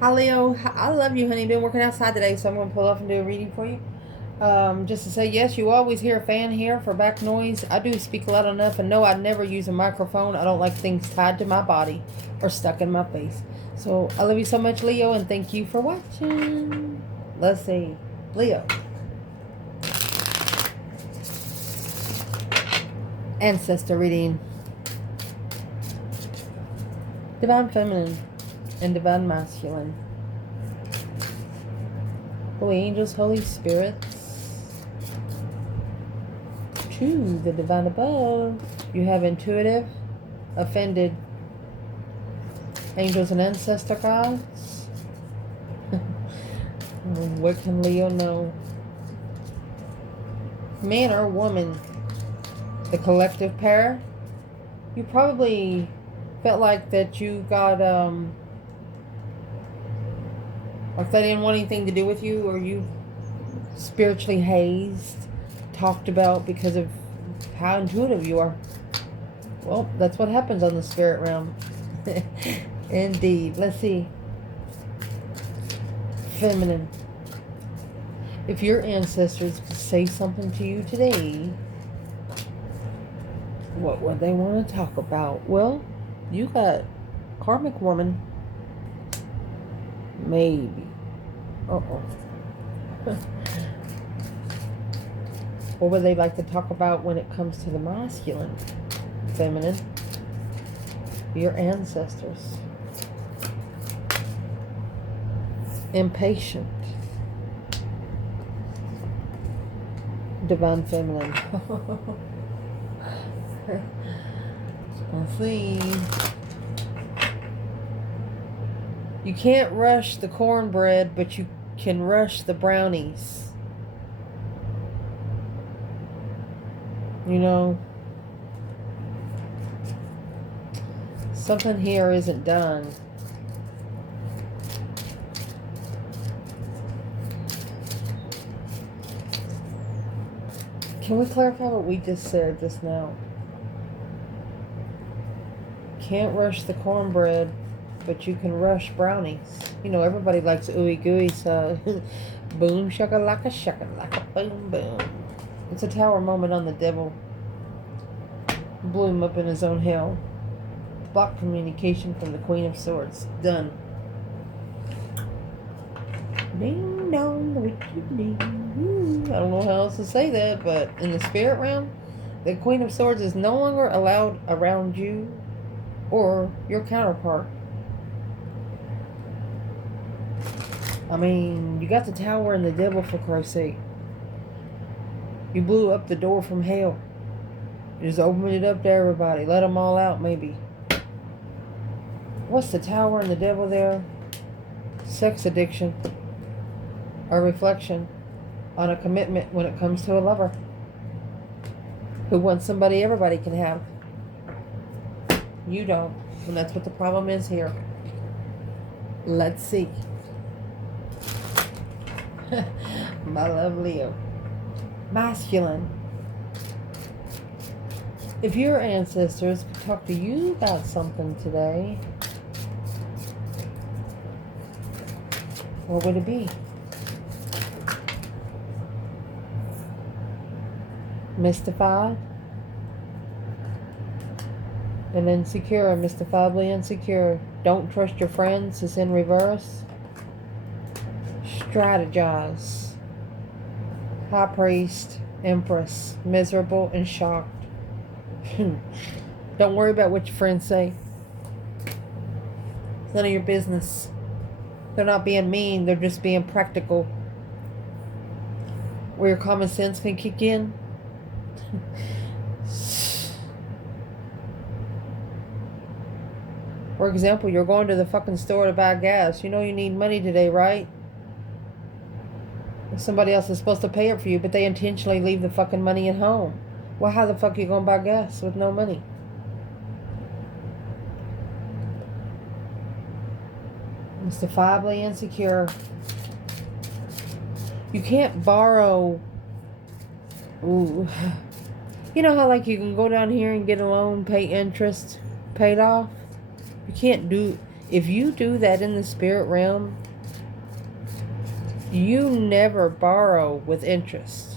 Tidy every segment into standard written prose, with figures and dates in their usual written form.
Hi Leo, I love you, honey. Been working outside today, so I'm gonna pull off and do a reading for you. Just to say, yes, you always hear a fan here for back noise. I do speak loud enough, and no, I never use a microphone. I don't like things tied to my body or stuck in my face. So I love you so much, Leo, and thank you for watching. Let's see, Leo, Ancestor reading, Divine Feminine and Divine Masculine. Holy angels, Holy spirits, to the divine above. You have intuitive, offended, angels and ancestor gods. What can Leo know? Man or woman, the collective pair. You probably felt like that you got like they didn't want anything to do with you, or you spiritually hazed, talked about because of how intuitive you are. Well, that's what happens on the spirit realm. Indeed. Let's see. Feminine. If your ancestors could say something to you today, what would they want to talk about? Well, you got karmic woman. Maybe. Uh-oh. What would they like to talk about when it comes to the masculine? Feminine. Your ancestors. Impatient. Divine feminine. Let's see. You can't rush the cornbread, but you can rush the brownies. You know, something here isn't done. Can we clarify what we just said just now? Can't rush the cornbread, but you can rush brownies. You know, everybody likes ooey gooey, so boom shakalaka boom boom. It's a tower moment on the devil. Blew him up in his own hell. Block communication from the Queen of Swords. Done. Ding dong, the wicked ding. I don't know how else to say that, but in the spirit realm, the Queen of Swords is no longer allowed around you or your counterpart. I mean, you got the tower and the devil, for Christ's sake. You blew up the door from hell. You just opened it up to everybody. Let them all out, maybe. What's the tower and the devil there? Sex addiction. A reflection on a commitment when it comes to a lover who wants somebody everybody can have. You don't. And that's what the problem is here. Let's see. My love, Leo. Masculine. If your ancestors could talk to you about something today, what would it be? Mystified and insecure. Mystifiably insecure. Don't trust your friends is in reverse. Strategize. High priest, empress, miserable and shocked. Don't worry about what your friends say. It's none of your business. They're not being mean, they're just being practical. Where your common sense can kick in. For example, you're going to the fucking store to buy gas. You know you need money today, right? Somebody else is supposed to pay it for you, but they intentionally leave the fucking money at home. Well, how the fuck are you going to buy gas with no money? Mystifiably insecure. You can't borrow. Ooh. You know how like you can go down here and get a loan, pay interest, paid off? You can't do. If you do that in the spirit realm, you never borrow with interest,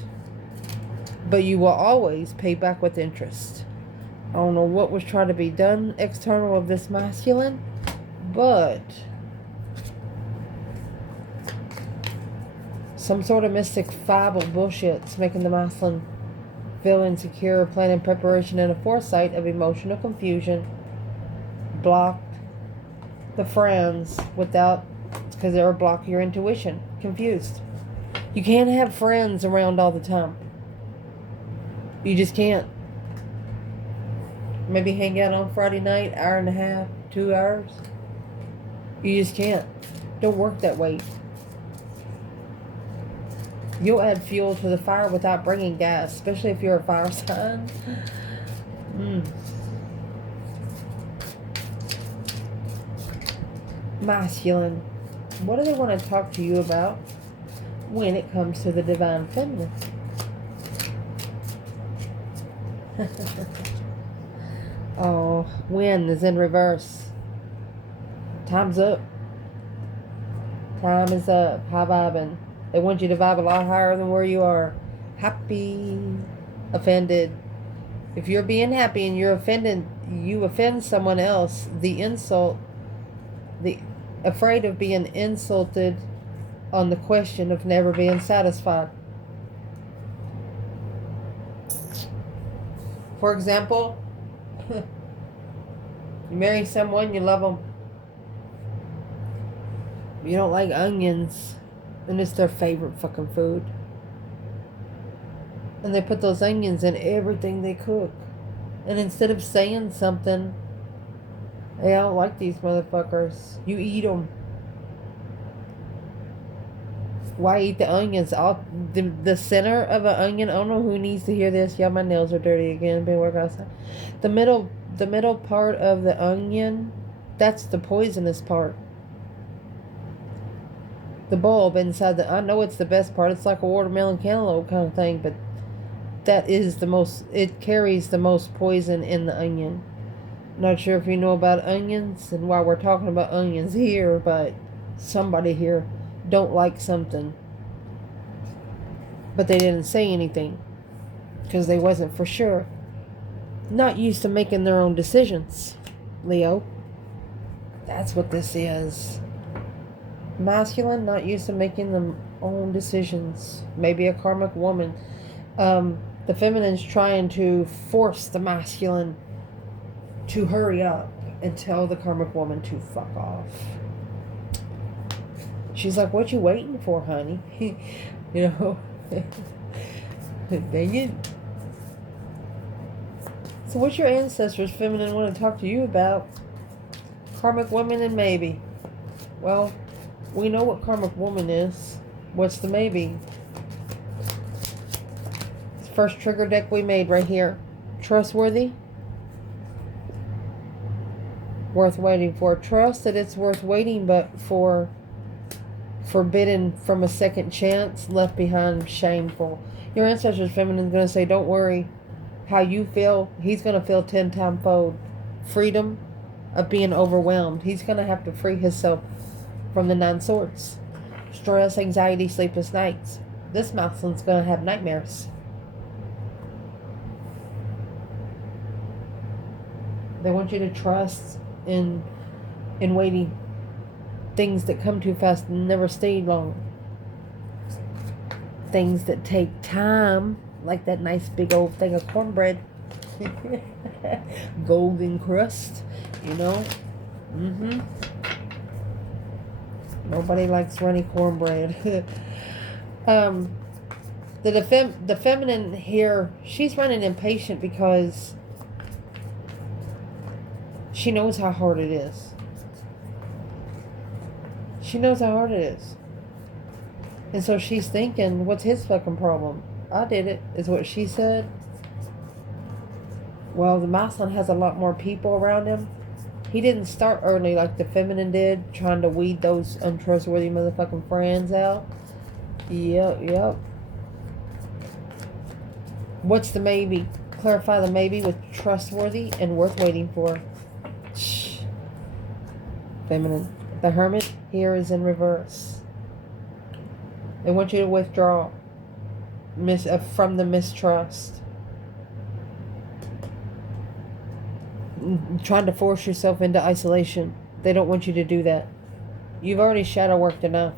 but you will always pay back with interest. I don't know what was trying to be done external of this masculine, but some sort of mystic fable bullshit's making the masculine feel insecure, planning preparation and a foresight of emotional confusion, block the friends without, because they'll block your intuition, confused. You can't have friends around all the time. You just can't. Maybe hang out on Friday night, hour and a half, 2 hours. You just can't. Don't work that way. You'll add fuel to the fire without bringing gas, especially if you're a fire sign. Masculine. What do they want to talk to you about when it comes to the divine feminine? Oh, wind is in reverse. Time's up. Time is up. High vibing. They want you to vibe a lot higher than where you are. Happy. Offended. If you're being happy and you're offended, you offend someone else. The insult, afraid of being insulted on the question of never being satisfied. For example, you marry someone, you love them. You don't like onions, and it's their favorite fucking food. And they put those onions in everything they cook. And instead of saying something, hey, I don't like these motherfuckers, you eat them. Why eat the onions? The center of an onion, I don't know who needs to hear this. Yeah, my nails are dirty again. Been working outside. The middle part of the onion, that's the poisonous part. The bulb inside I know it's the best part. It's like a watermelon cantaloupe kind of thing, but that is it carries the most poison in the onion. Not sure if you know about onions and why we're talking about onions here, but somebody here don't like something. But they didn't say anything because they wasn't for sure. Not used to making their own decisions, Leo. That's what this is. Masculine, not used to making their own decisions. Maybe a karmic woman. The feminine's trying to force the masculine to hurry up and tell the karmic woman to fuck off. She's like, what you waiting for, honey? You know? Dang it. So what's your ancestors feminine want to talk to you about? Karmic woman and maybe. Well, we know what karmic woman is. What's the maybe? It's the first trigger deck we made right here. Trustworthy. Worth waiting for. Trust that it's worth waiting, but for forbidden from a second chance, left behind, shameful. Your ancestors feminine is going to say, don't worry. How you feel, he's going to feel 10 times fold. Freedom of being overwhelmed. He's going to have to free himself from the 9 swords. Stress, anxiety, sleepless nights. This masculine's going to have nightmares. They want you to trust in waiting. Things that come too fast and never stay long. Things that take time, like that nice big old thing of cornbread. Golden crust, you know. Nobody likes runny cornbread. The feminine here, she's running impatient because she knows how hard it is. She knows how hard it is. And so she's thinking, what's his fucking problem? I did it, is what she said. Well, the masculine has a lot more people around him. He didn't start early like the feminine did, trying to weed those untrustworthy motherfucking friends out. Yep. What's the maybe? Clarify the maybe with trustworthy and worth waiting for. feminine. The Hermit here is in reverse. They want you to withdraw from the mistrust. Trying to force yourself into isolation. They don't want you to do that. You've already shadow worked enough.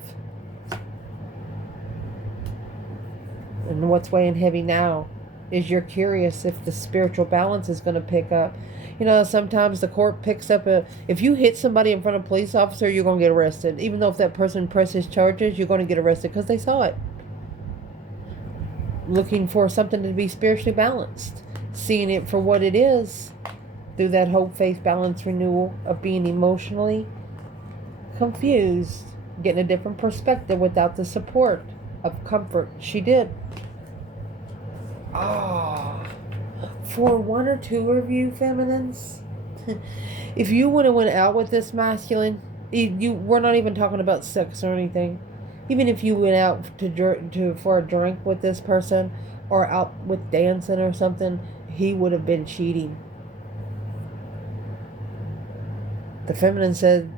And what's weighing heavy now is you're curious if the spiritual balance is going to pick up. You know, sometimes the court picks up if you hit somebody in front of a police officer, you're going to get arrested. Even though if that person presses charges, you're going to get arrested because they saw it. Looking for something to be spiritually balanced. Seeing it for what it is. Through that hope, faith, balance, renewal of being emotionally confused. Getting a different perspective without the support of comfort. She did. For one or two of you feminines, if you would have went out with this masculine, we're not even talking about sex or anything. Even if you went out for a drink with this person or out with dancing or something, he would have been cheating. The feminine said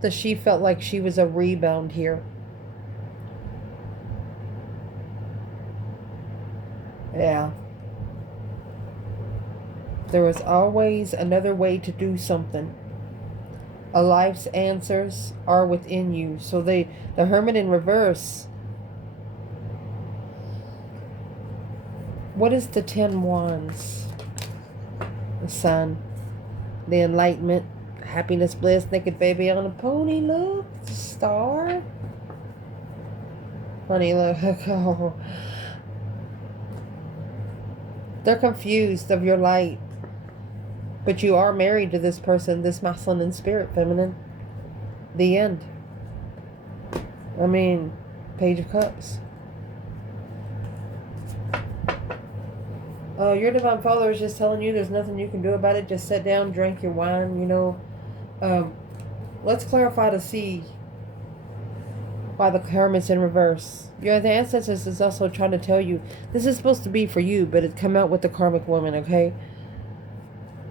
that she felt like she was a rebound here. Yeah. There is always another way to do something. A life's answers are within you. So the Hermit in reverse. What is the 10 Wands? The Sun. The enlightenment. Happiness, bliss, naked baby on a pony. Look. Star. Honey, look. Oh. They're confused of your light. But you are married to this person, this masculine in spirit, feminine. The end. I mean, Page of Cups. Your divine father is just telling you there's nothing you can do about it. Just sit down, drink your wine, you know. Let's clarify to see why the Hermit's in reverse. The Ancestors is also trying to tell you this is supposed to be for you, but it come out with the karmic woman, okay?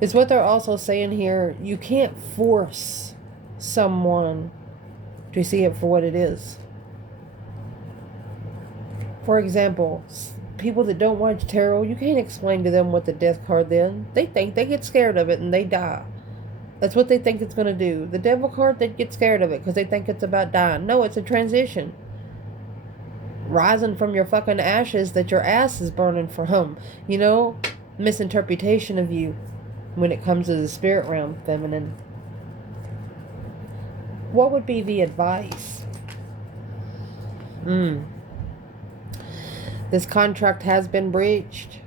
It's what they're also saying here. You can't force someone to see it for what it is. For example, people that don't watch tarot, you can't explain to them what the death card then. They think they get scared of it and they die. That's what they think it's going to do. The devil card, they get scared of it because they think it's about dying. No, it's a transition. Rising from your fucking ashes that your ass is burning from. You know, misinterpretation of you. When it comes to the spirit realm, feminine. What would be the advice? This contract has been breached.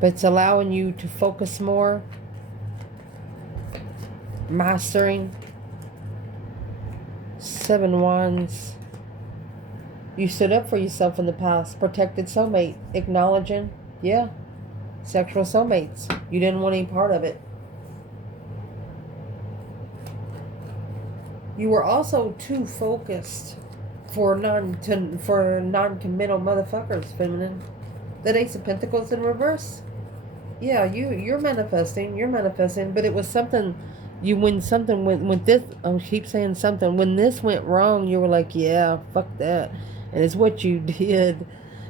But it's allowing you to focus more. Mastering. 7 Wands. You stood up for yourself in the past. Protected soulmate. Acknowledging. Yeah. Sexual soulmates. You didn't want any part of it. You were also too focused for non-committal motherfuckers, feminine. That Ace of Pentacles in reverse. Yeah, you're manifesting, but it was something when something went this, I keep saying something, when this went wrong, you were like, yeah, fuck that. And it's what you did.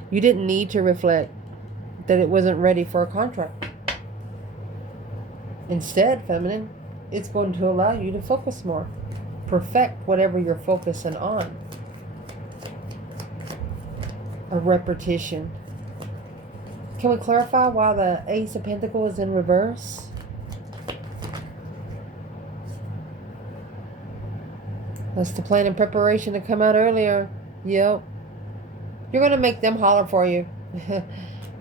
You didn't need to reflect that it wasn't ready for a contract. Instead, feminine, it's going to allow you to focus more. Perfect whatever you're focusing on. A repetition. Can we clarify why the Ace of Pentacles is in reverse? That's the plan and preparation to come out earlier. Yep. You're going to make them holler for you.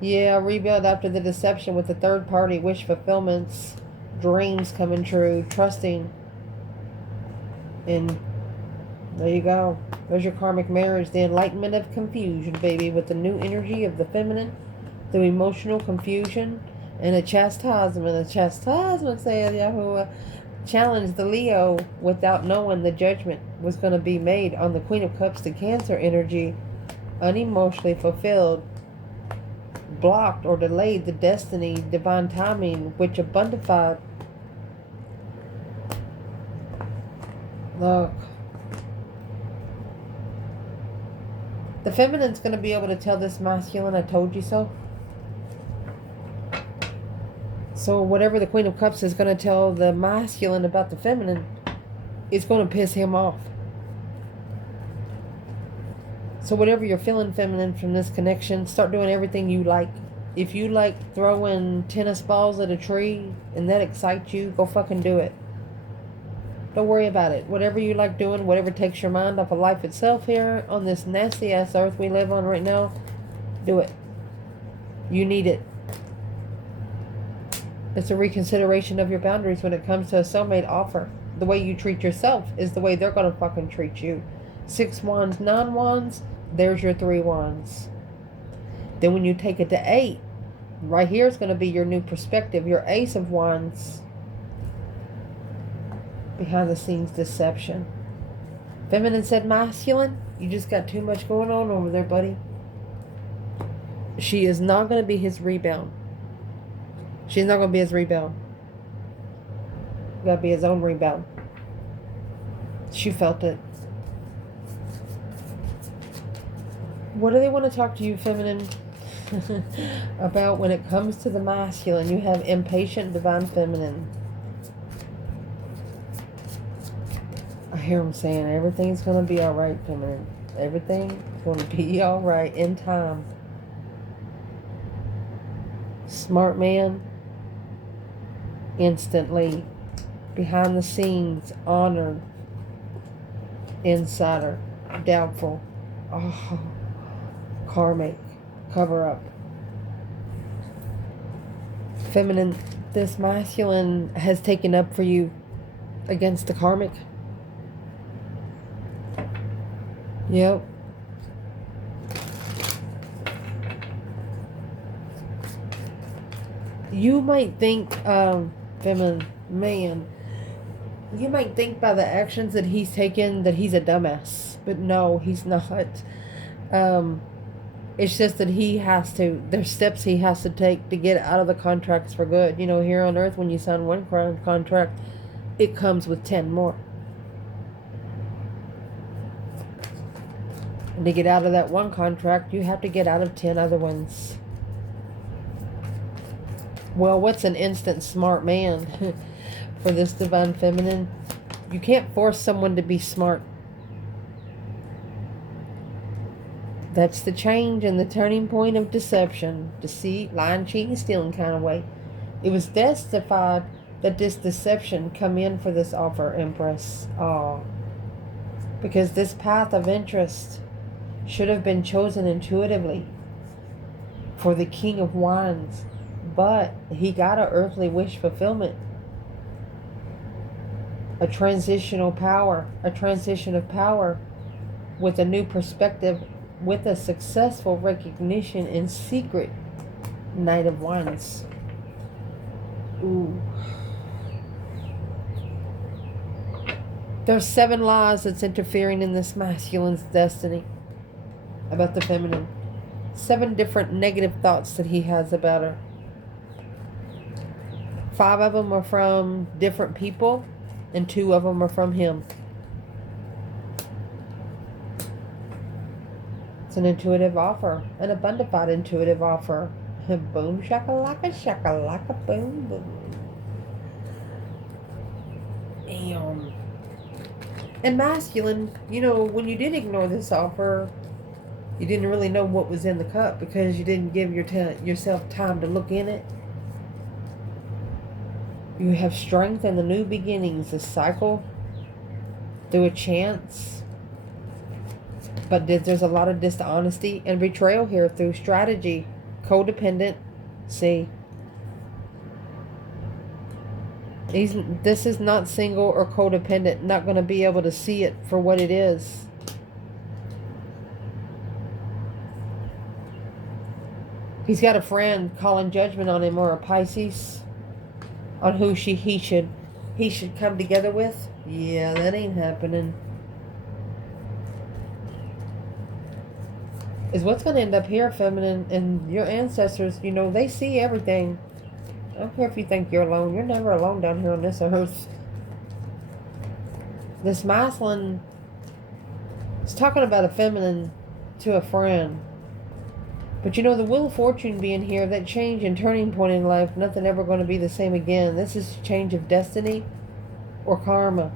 Yeah, rebuild after the deception with the third party, wish fulfillments, dreams coming true, trusting. And there you go. There's your karmic marriage, the enlightenment of confusion, baby, with the new energy of the feminine, through emotional confusion, and a chastisement. A chastisement, said Yahuwah, challenged the Leo without knowing the judgment was going to be made on the Queen of Cups, the Cancer energy, unemotionally fulfilled, blocked or delayed the destiny, divine timing, which abundified Look. The feminine's going to be able to tell this masculine, I told you so. So whatever the Queen of Cups is going to tell the masculine about the feminine, it's going to piss him off. So whatever you're feeling feminine from this connection, start doing everything you like. If you like throwing tennis balls at a tree and that excites you, go fucking do it. Don't worry about it. Whatever you like doing, whatever takes your mind off of life itself here on this nasty ass earth we live on right now, do it. You need it. It's a reconsideration of your boundaries when it comes to a soulmate offer. The way you treat yourself is the way they're going to fucking treat you. 6 wands, 9 wands, there's your 3 wands. Then when you take it to 8, right here is going to be your new perspective, your Ace of Wands. Behind the scenes deception. Feminine said masculine, you just got too much going on over there, buddy. She is not going to be his rebound. She's not going to be his rebound. Got to be his own rebound. She felt it. What do they want to talk to you, feminine, about when it comes to the masculine? You have impatient, divine feminine. I hear them saying everything's going to be all right, feminine. Everything's going to be all right in time. Smart man. Instantly. Behind the scenes. Honored. Insider. Doubtful. Oh. Karmic. Cover up. Feminine. This masculine has taken up for you against the karmic. Yep. You might think, feminine man, you might think by the actions that he's taken that he's a dumbass. But no, he's not. It's just that there's steps he has to take to get out of the contracts for good. You know, here on earth, when you sign one contract, it comes with 10 more. And to get out of that one contract, you have to get out of 10 other ones. Well, what's an instant smart man for this divine feminine? You can't force someone to be smart. That's the change and the turning point of deception. Deceit, lying, cheating, stealing kind of way. It was testified that this deception come in for this offer, Empress. Oh. Because this path of interest should have been chosen intuitively for the King of Wands. But he got an earthly wish fulfillment. A transitional power. A transition of power with a new perspective, with a successful recognition in secret. Knight of Wands. Ooh. There's 7 laws that's interfering in this masculine's destiny about the feminine. 7 different negative thoughts that he has about her. 5 of them are from different people, and 2 of them are from him. It's an intuitive offer, an abundified intuitive offer. Boom shakalaka boom boom. And masculine, you know, when you did ignore this offer, you didn't really know what was in the cup because you didn't give yourself time to look in it. You have strength in the new beginnings, a cycle through a chance. But there's a lot of dishonesty and betrayal here through strategy, codependent. See, this is not single or codependent, not going to be able to see it for what it is. He's got a friend calling judgment on him, or a Pisces, on who he should come together with. Yeah, that ain't happening. Is what's going to end up here, feminine, and your ancestors, you know, they see everything. I don't care if you think you're alone. You're never alone down here on this earth. This masculine is talking about a feminine to a friend. But you know, the Wheel of Fortune being here, that change and turning point in life, nothing ever going to be the same again. This is a change of destiny or karma.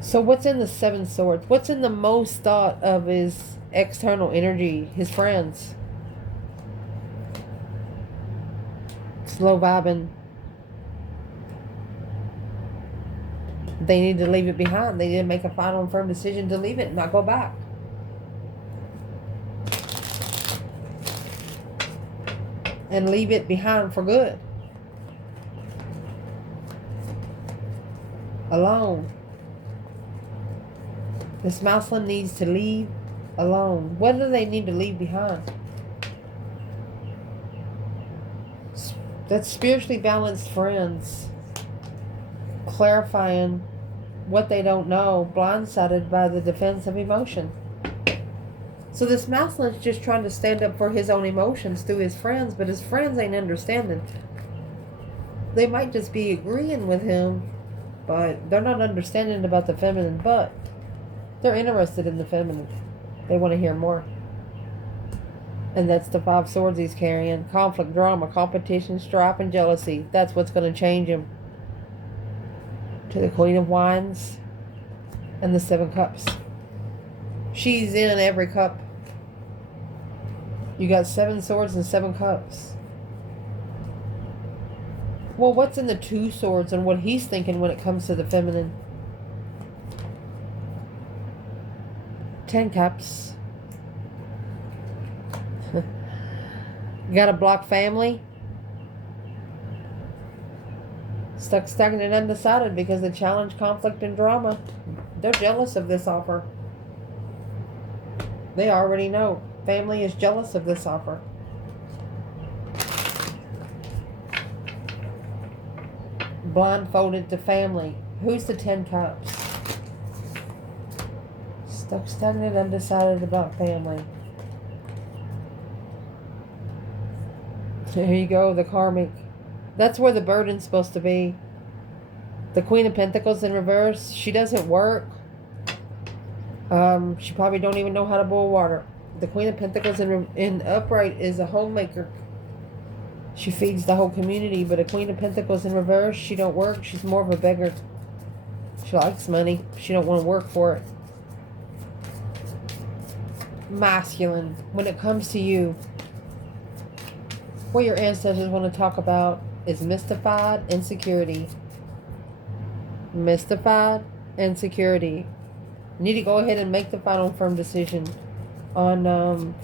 So what's in the Seven Swords? What's in the most thought of his external energy? His friends. Slow vibing. They need to leave it behind. They need to make a final and firm decision to leave it and not go back. And leave it behind for good. Alone. This masculine needs to leave alone. What do they need to leave behind? That's spiritually balanced friends. Clarifying what they don't know. Blindsided by the defense of emotion. So this masculine is just trying to stand up for his own emotions through his friends, but his friends ain't understanding. They might just be agreeing with him, but they're not understanding about the feminine, but they're interested in the feminine. They want to hear more. And that's the 5 swords he's carrying. Conflict, drama, competition, strife, and jealousy. That's what's going to change him. To the Queen of Wands and the 7 cups. She's in every cup. You got 7 swords and 7 cups. Well, what's in the 2 swords and what he's thinking when it comes to the feminine? 10 cups. You got a blocked family. Stuck, stagnant, and undecided because of challenge, conflict, and drama. They're jealous of this offer. They already know. Family is jealous of this offer. Blindfolded to family. Who's the 10 cups? Stuck, stagnant, undecided about family. Here you go, the karmic. That's where the burden's supposed to be. The Queen of Pentacles in reverse. She doesn't work. She probably don't even know how to boil water. The Queen of Pentacles in upright is a homemaker. She feeds the whole community. But a Queen of Pentacles in reverse, she don't work. She's more of a beggar. She likes money. She don't want to work for it. Masculine. When it comes to you, what your ancestors want to talk about is mystified insecurity. Mystified insecurity. You need to go ahead and make the final firm decision on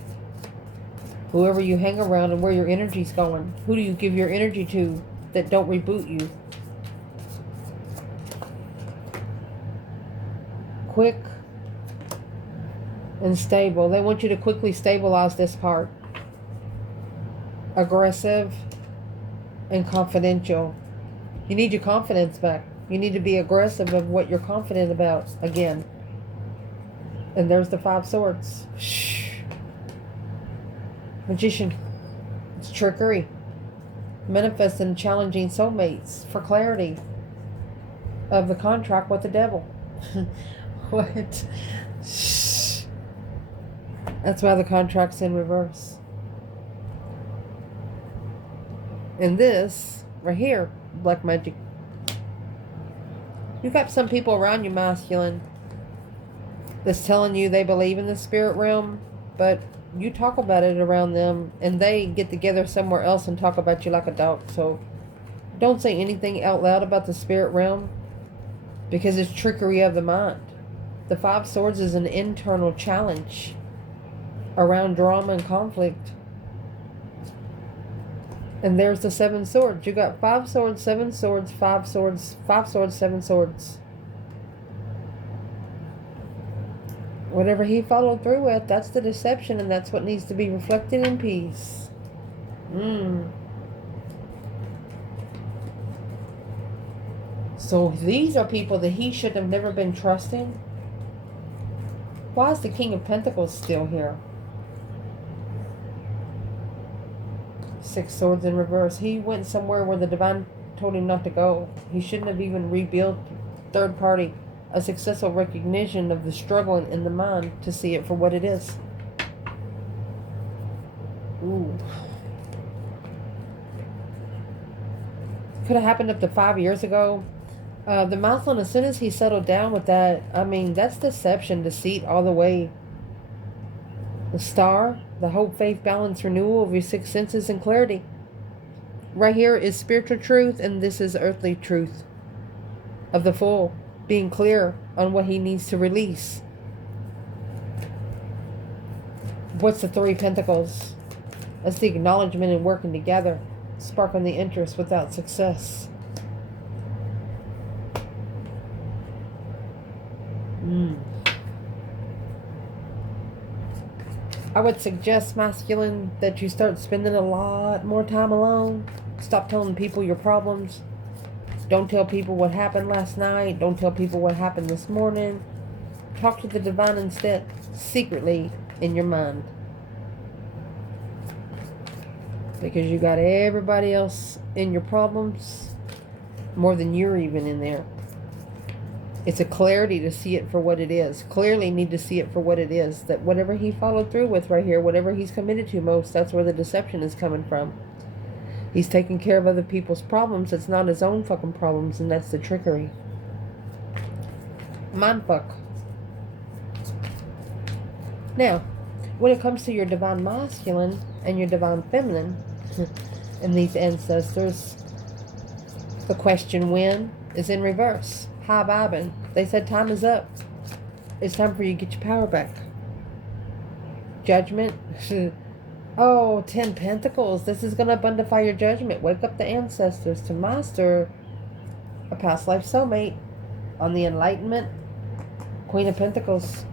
whoever you hang around and where your energy's going. Who do you give your energy to that don't reboot you? Quick and stable. They want you to quickly stabilize this part. Aggressive and confidential. You need your confidence back. You need to be aggressive of what you're confident about again. And there's the 5 swords. Shh. Magician. It's trickery. Manifesting challenging soulmates for clarity of the contract with the devil. What? Shh. That's why the contract's in reverse. And this, right here, black magic. You got some people around you, masculine, that's telling you they believe in the spirit realm, but you talk about it around them, and they get together somewhere else and talk about you like a dog. So don't say anything out loud about the spirit realm, because it's trickery of the mind. The 5 swords is an internal challenge around drama and conflict. And there's the 7 swords. You got 5 swords, 7 swords, 5 swords, 5 swords, 7 swords. Whatever he followed through with, that's the deception, and that's what needs to be reflected in peace. So these are people that he should have never been trusting. Why is the King of Pentacles still here? 6 swords in reverse. He went somewhere where the divine told him not to go. He shouldn't have even rebuilt Third party, a successful recognition of the struggle in the mind to see it for what it is. Ooh. Could have happened up to 5 years ago. The Moslem, as soon as he settled down with that, I mean, that's deception, deceit all the way. The star, the hope, faith, balance, renewal of your six senses and clarity. Right here is spiritual truth, and this is earthly truth. Of the Fool, being clear on what he needs to release. What's the Three of Pentacles? That's the acknowledgement and working together, sparking the interest without success. I would suggest, masculine, that you start spending a lot more time alone. Stop telling people your problems. Don't tell people what happened last night. Don't tell people what happened this morning. Talk to the divine instead, secretly in your mind. Because you got everybody else in your problems more than you're even in there. It's a clarity to see it for what it is. Clearly need to see it for what it is. That whatever he followed through with right here, whatever he's committed to most, that's where the deception is coming from. He's taking care of other people's problems. It's not his own fucking problems, and that's the trickery. Mindfuck. Now, when it comes to your divine masculine and your divine feminine, and these ancestors, the question when is in reverse. High vibing. They said time is up. It's time for you to get your power back. Judgment. Oh, 10 Pentacles. This is going to abundify your judgment. Wake up the ancestors to master a past life soulmate. On the Enlightenment, Queen of Pentacles.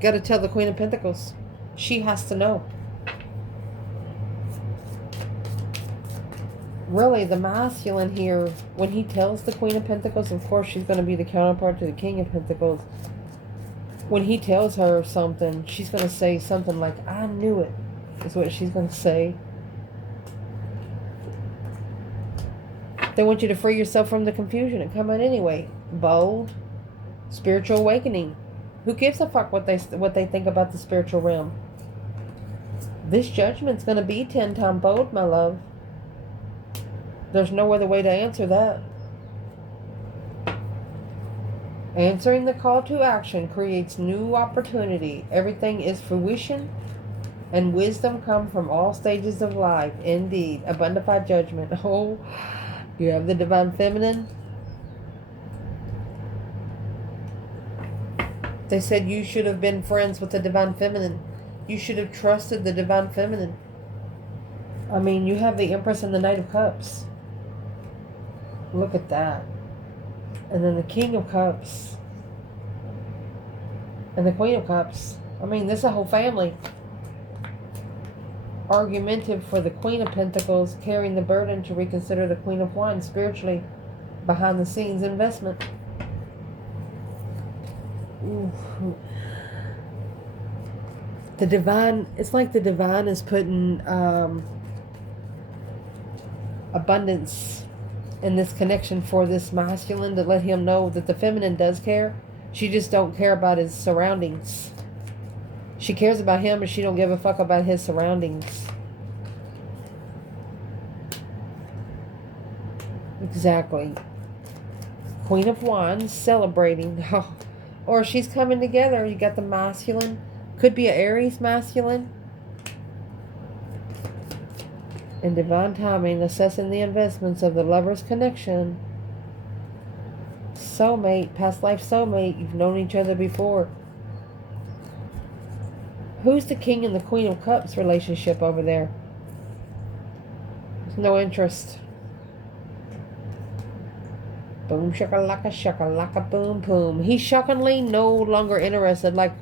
Got to tell the Queen of Pentacles. She has to know. Really, the masculine here, when he tells the Queen of Pentacles, of course she's going to be the counterpart to the King of Pentacles. When he tells her something, she's going to say something like, I knew it, is what she's going to say. They want you to free yourself from the confusion and come out anyway. Bold. Spiritual awakening. Who gives a fuck what they think about the spiritual realm? This judgment's going to be 10 times bold, my love. There's no other way to answer that. Answering the call to action creates new opportunity. Everything is fruition, and wisdom come from all stages of life. Indeed, abundified judgment. Oh, you have the divine feminine. They said you should have been friends with the divine feminine. You should have trusted the divine feminine. I mean, you have the Empress and the Knight of Cups. Look at that. And then the King of Cups. And the Queen of Cups. I mean, this is a whole family. Argumentative for the Queen of Pentacles, carrying the burden to reconsider the Queen of Wands spiritually. Behind the scenes investment. Ooh. The divine, it's like the divine is putting abundance in this connection for this masculine to let him know that the feminine does care. She just don't care about his surroundings. She cares about him, but she don't give a fuck about his surroundings. Exactly. Queen of Wands celebrating. Oh. Or she's coming together. You got the masculine. Could be an Aries masculine. In divine timing, assessing the investments of the lover's connection. Soulmate, past life soulmate. You've known each other before. Who's the King and the Queen of Cups relationship over there? There's no interest. Boom shakalaka boom boom. He's shockingly no longer interested. Like,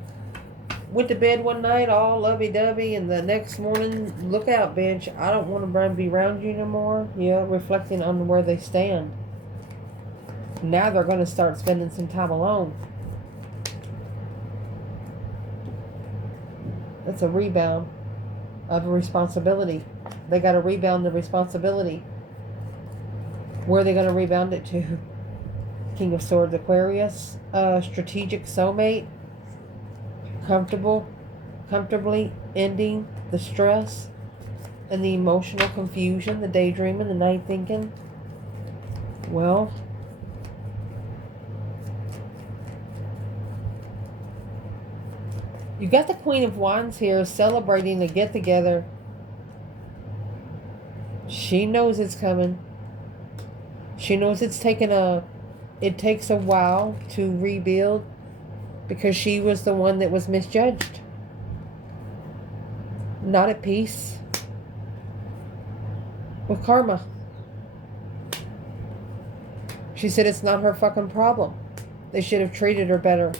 went to bed one night all lovey-dovey, and the next morning, look out, bitch, I don't want to be around you no more. Yeah, reflecting on where they stand. Now they're going to start spending some time alone. That's a rebound of a responsibility. They got to rebound the responsibility. Where are they going to rebound it to? King of Swords, Aquarius. Strategic soulmate. Comfortably ending the stress and the emotional confusion, the daydreaming, the night thinking. Well, you got the Queen of Wands here celebrating the get-together. She knows it's coming. She knows it takes a while to rebuild because she was the one that was misjudged. Not at peace with karma. She said it's not her fucking problem. They should have treated her better.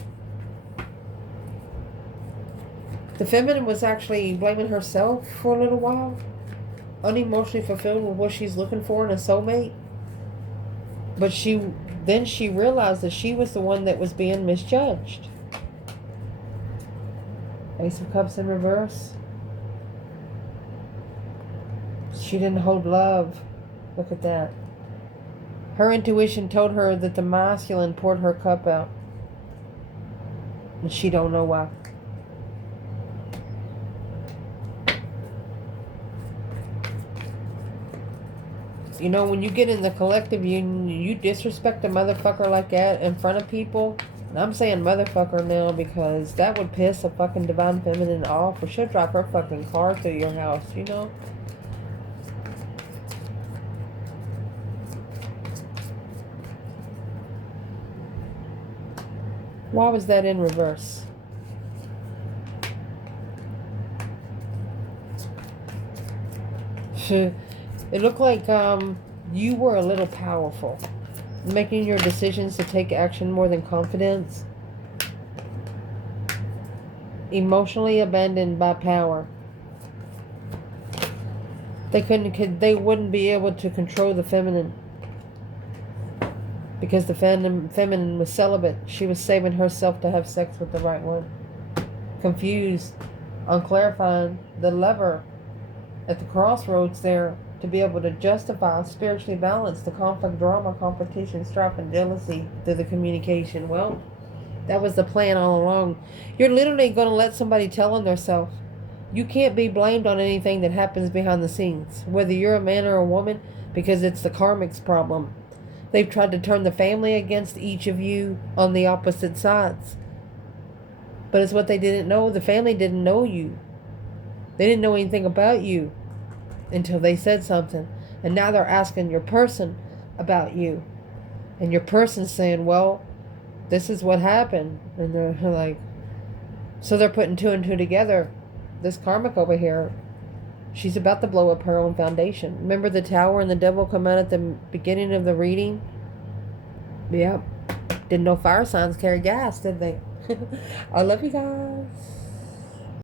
The feminine was actually blaming herself for a little while. Unemotionally fulfilled with what she's looking for in a soulmate. But she realized that she was the one that was being misjudged. Ace of Cups in reverse. She didn't hold love. Look at that. Her intuition told her that the masculine poured her cup out. And she don't know why. You know, when you get in the collective, you disrespect a motherfucker like that in front of people. And I'm saying motherfucker now because that would piss a fucking divine feminine off. Or she'll drive her fucking car through your house, you know? Why was that in reverse? It looked like you were a little powerful. Making your decisions to take action more than confidence. Emotionally abandoned by power. They wouldn't be able to control the feminine. Because the feminine was celibate. She was saving herself to have sex with the right one. Confused on clarifying the lever at the crossroads there to be able to justify, spiritually balance the conflict, drama, competition, strife, and jealousy through the communication. Well, that was the plan all along. You're literally going to let somebody tell on themselves. You can't be blamed on anything that happens behind the scenes, whether you're a man or a woman, because it's the karmic's problem. They've tried to turn the family against each of you on the opposite sides. But it's what they didn't know. The family didn't know you. They didn't know anything about you until they said something. And now they're asking your person about you. And your person's saying, well, this is what happened. And they're like, so they're putting two and two together. This karmic over here, she's about to blow up her own foundation. Remember the tower and the devil come out at the beginning of the reading? Yep. Didn't know fire signs carry gas, did they? I love you guys.